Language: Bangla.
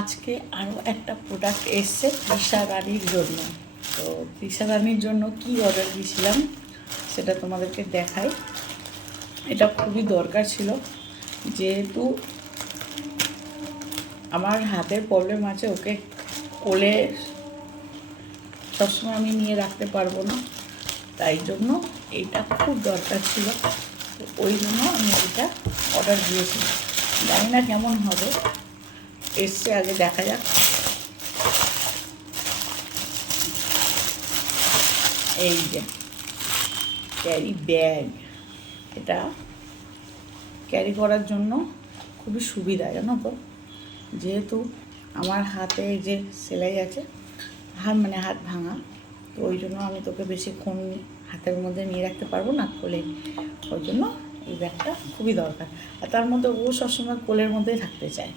আজকে আরও একটা প্রোডাক্ট এসছে তৃষা রানীর জন্য। তো তৃষা রানীর জন্য কী অর্ডার দিয়েছিলাম সেটা তোমাদেরকে দেখাই। এটা খুবই দরকার ছিল, যেহেতু আমার হাতের প্রবলেম আছে, ওকে কোলে সবসময় আমি নিয়ে রাখতে পারবো না, তাই জন্য এইটা খুব দরকার ছিল। তো ওই জন্য আমি এটা অর্ডার দিয়েছিলাম। জানি না কেমন হবে, এসছে আগে দেখা যাক। এই যে ক্যারি ব্যাগ, এটা ক্যারি করার জন্য খুবই সুবিধা, জানো তো। যেহেতু আমার হাতে যে সেলাই আছে, হাত ভাঙা, তো ওই জন্য আমি তোকে বেশিক্ষণ হাতের মধ্যে নিয়ে রাখতে পারবো না কোলে, ওই জন্য এই ব্যাগটা খুবই দরকার। আর তার মধ্যে ও সবসময় কোলের মধ্যেই থাকতে চায়।